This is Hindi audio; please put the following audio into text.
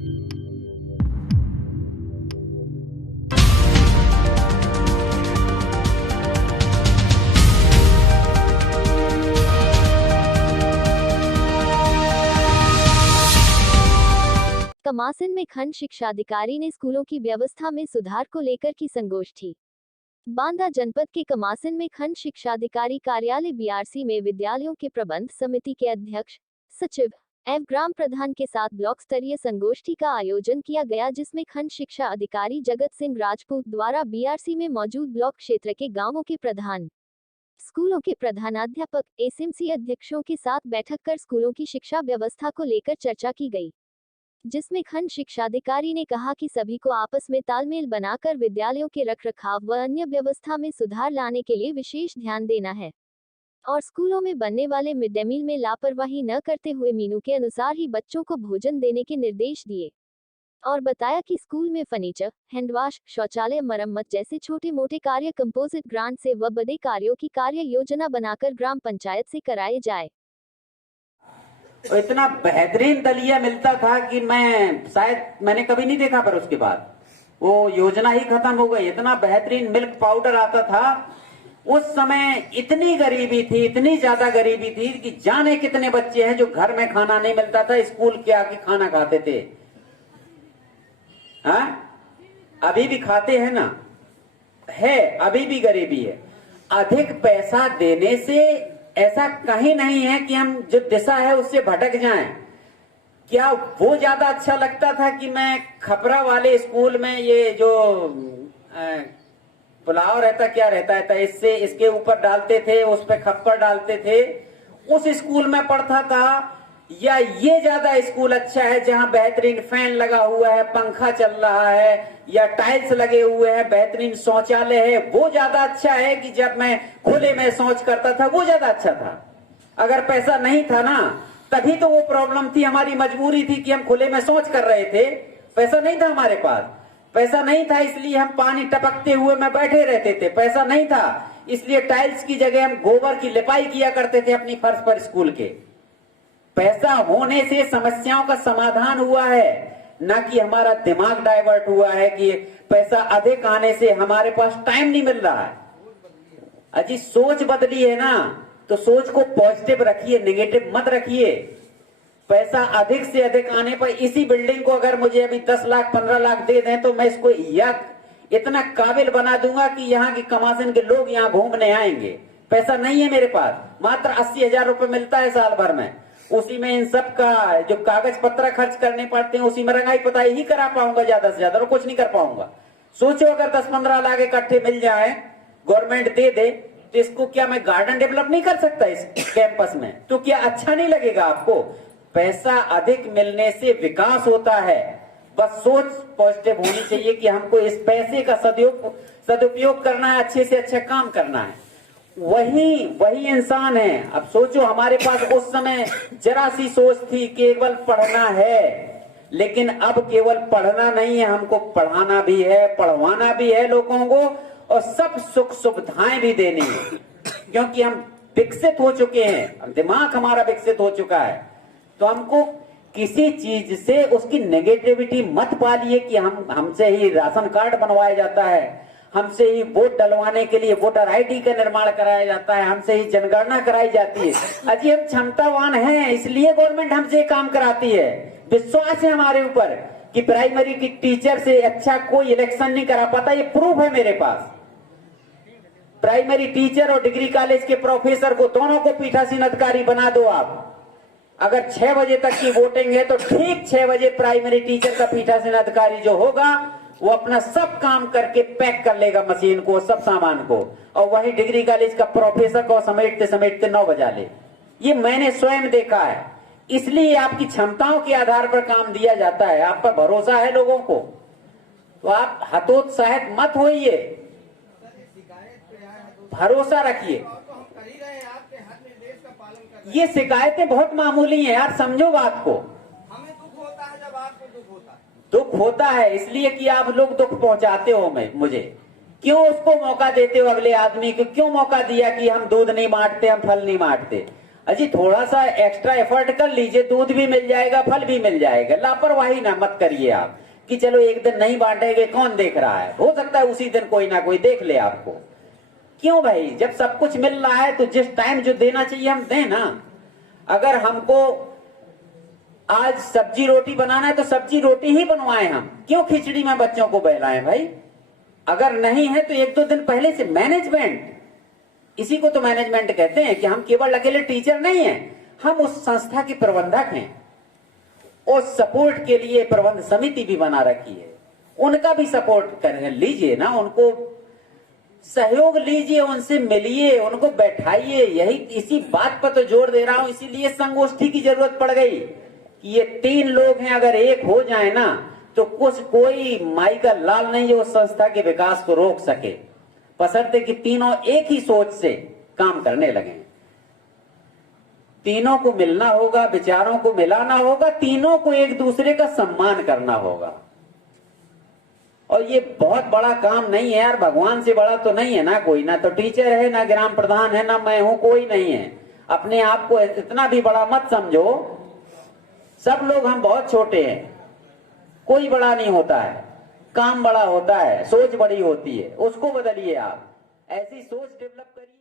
कमासन में खंड शिक्षाधिकारी ने स्कूलों की व्यवस्था में सुधार को लेकर की संगोष्ठी। बांदा जनपद के कमासन में खंड शिक्षाधिकारी कार्यालय बीआरसी में विद्यालयों के प्रबंध समिति के अध्यक्ष, सचिव एवं ग्राम प्रधान के साथ ब्लॉक स्तरीय संगोष्ठी का आयोजन किया गया, जिसमें खंड शिक्षा अधिकारी जगत सिंह राजपूत द्वारा बीआरसी में मौजूद ब्लॉक क्षेत्र के गांवों के प्रधान, स्कूलों के प्रधानाध्यापक, एसएमसी अध्यक्षों के साथ बैठक कर स्कूलों की शिक्षा व्यवस्था को लेकर चर्चा की गई, जिसमें खंड शिक्षाधिकारी ने कहा कि सभी को आपस में तालमेल बनाकर विद्यालयों के रखरखाव व अन्य व्यवस्था में सुधार लाने के लिए विशेष ध्यान देना है और स्कूलों में बनने वाले मिड डे मील में लापरवाही न करते हुए मेनू के अनुसार ही बच्चों को भोजन देने के निर्देश दिए और बताया कि स्कूल में फर्नीचर, हैंडवाश, शौचालय मरम्मत जैसे छोटे मोटे कार्य कंपोजिट ग्रांट से व बड़े कार्यों की कार्य योजना बनाकर ग्राम पंचायत से कराए जाए। तो इतना बेहतरीन दलिया मिलता था कि मैंने कभी नहीं देखा, पर उसके बाद वो योजना ही खत्म हो गई। इतना बेहतरीन मिल्क पाउडर आता था। उस समय इतनी गरीबी थी, इतनी ज्यादा गरीबी थी कि जाने कितने बच्चे हैं जो घर में खाना नहीं मिलता था, स्कूल के आके खाना खाते थे। अभी भी खाते हैं ना, है अभी भी गरीबी है। अधिक पैसा देने से ऐसा कहीं नहीं है कि हम जो दिशा है उससे भटक जाएं। क्या वो ज्यादा अच्छा लगता था कि मैं खपरा वाले स्कूल में ये जो पुलाव रहता, क्या रहता है, इससे इसके ऊपर डालते थे, उस पे खप्पर डालते थे, उस स्कूल में पढ़ता था, या ये ज्यादा स्कूल अच्छा है जहां बेहतरीन फैन लगा हुआ है, पंखा चल रहा है, या टाइल्स लगे हुए हैं, बेहतरीन शौचालय है, वो ज्यादा अच्छा है कि जब मैं खुले में शौच करता था वो ज्यादा अच्छा था? अगर पैसा नहीं था ना, तभी तो वो प्रॉब्लम थी, हमारी मजबूरी थी कि हम खुले में शौच कर रहे थे। पैसा नहीं था हमारे पास, पैसा नहीं था इसलिए हम पानी टपकते हुए में बैठे रहते थे, पैसा नहीं था इसलिए टाइल्स की जगह हम गोबर की लिपाई किया करते थे अपनी फर्श पर स्कूल के। पैसा होने से समस्याओं का समाधान हुआ है, ना कि हमारा दिमाग डाइवर्ट हुआ है कि पैसा अधिक आने से हमारे पास टाइम नहीं मिल रहा है। अजी सोच बदली है ना, तो सोच को पॉजिटिव रखिए, नेगेटिव मत रखिए। पैसा अधिक से अधिक आने पर इसी बिल्डिंग को अगर मुझे अभी 10 लाख 15 लाख दे दें तो मैं इसको इतना काबिल बना दूंगा कि यहाँ के कमासन के लोग यहाँ घूमने आएंगे। पैसा नहीं है मेरे पास, मात्र 80,000 रुपए मिलता है साल भर में, उसी में इन सब का जो कागज पत्र खर्च करने पड़ते हैं उसी में रंगाई पताई ही करा पाऊंगा ज्यादा से ज्यादा, और कुछ नहीं कर पाऊंगा। सोचो अगर 10-15 लाख इकट्ठे मिल जाए, गवर्नमेंट दे दे, तो इसको क्या मैं गार्डन डेवलप नहीं कर सकता इस कैंपस में? तो क्या अच्छा नहीं लगेगा आपको? पैसा अधिक मिलने से विकास होता है, बस सोच पॉजिटिव होनी चाहिए कि हमको इस पैसे का सदुपयोग करना है, अच्छे से अच्छा काम करना है। वही इंसान है। अब सोचो हमारे पास उस समय जरा सी सोच थी केवल पढ़ना है, लेकिन अब केवल पढ़ना नहीं है, हमको पढ़ाना भी है, पढ़वाना भी है लोगों को, और सब सुख सुविधाएं भी देनी है, क्योंकि हम विकसित हो चुके हैं, दिमाग हमारा विकसित हो चुका है। तो हमको किसी चीज से उसकी नेगेटिविटी मत पालिए कि हमसे ही राशन कार्ड बनवाया जाता है, हमसे ही वोट डलवाने के लिए वोटर आईडी का निर्माण कराया जाता है, हमसे ही जनगणना कराई जाती है। अजी हम क्षमतावान हैं, इसलिए गवर्नमेंट हमसे काम कराती है। विश्वास है हमारे ऊपर कि प्राइमरी की टीचर से अच्छा कोई इलेक्शन नहीं करा पाता, ये प्रूफ है मेरे पास। प्राइमरी टीचर और डिग्री कॉलेज के प्रोफेसर को दोनों को पीठासीन अधिकारी बना दो आप। अगर 6 बजे तक की वोटिंग है तो ठीक 6 बजे प्राइमरी टीचर का पीठासीन अधिकारी जो होगा वो अपना सब काम करके पैक कर लेगा मशीन को, सब सामान को, और वही डिग्री कॉलेज का प्रोफेसर को समेटते समेटते 9 बजा ले। ये मैंने स्वयं देखा है। इसलिए आपकी क्षमताओं के आधार पर काम दिया जाता है, आप पर भरोसा है लोगों को, तो आप हतोत्साहित मत होइए, भरोसा रखिए। ये शिकायतें बहुत मामूली हैं यार, समझो बात को। हमें दुख होता है जब आपको दुख होता है। दुख होता है इसलिए कि आप लोग दुख पहुंचाते हो मुझे। क्यों उसको मौका देते हो अगले आदमी को? क्यों मौका दिया कि हम दूध नहीं बांटते, हम फल नहीं बांटते? अजी थोड़ा सा एक्स्ट्रा एफर्ट कर लीजिए, दूध भी मिल जाएगा, फल भी मिल जाएगा। लापरवाही ना मत करिए आप कि चलो एक दिन नहीं बांटेंगे, कौन देख रहा है, हो सकता है उसी दिन कोई ना कोई देख ले आपको। क्यों भाई, जब सब कुछ मिल रहा है तो जिस टाइम जो देना चाहिए हम दें ना। अगर हमको आज सब्जी रोटी बनाना है तो सब्जी रोटी ही बनवाएं हम, क्यों खिचड़ी में बच्चों को बहलाएं भाई। अगर नहीं है तो एक दो दिन पहले से मैनेजमेंट, इसी को तो मैनेजमेंट कहते हैं कि हम केवल अकेले टीचर नहीं हैं, हम उस संस्था के प्रबंधक हैं। उस सपोर्ट के लिए प्रबंध समिति भी बना रखी है, उनका भी सपोर्ट कर लीजिए ना, उनको सहयोग लीजिए, उनसे मिलिए, उनको बैठाइए। यही इसी बात पर तो जोर दे रहा हूं, इसीलिए संगोष्ठी की जरूरत पड़ गई कि ये 3 लोग हैं, अगर एक हो जाए ना तो कुछ कोई माई का लाल नहीं है उस संस्था के विकास को रोक सके, बशर्ते कि तीनों एक ही सोच से काम करने लगे। तीनों को मिलना होगा, विचारों को मिलाना होगा, तीनों को एक दूसरे का सम्मान करना होगा। और ये बहुत बड़ा काम नहीं है यार, भगवान से बड़ा तो नहीं है ना कोई, ना तो टीचर है, ना ग्राम प्रधान है, ना मैं हूं, कोई नहीं है। अपने आप को इतना भी बड़ा मत समझो, सब लोग हम बहुत छोटे हैं, कोई बड़ा नहीं होता है, काम बड़ा होता है, सोच बड़ी होती है, उसको बदलिए आप, ऐसी सोच डेवलप करिए।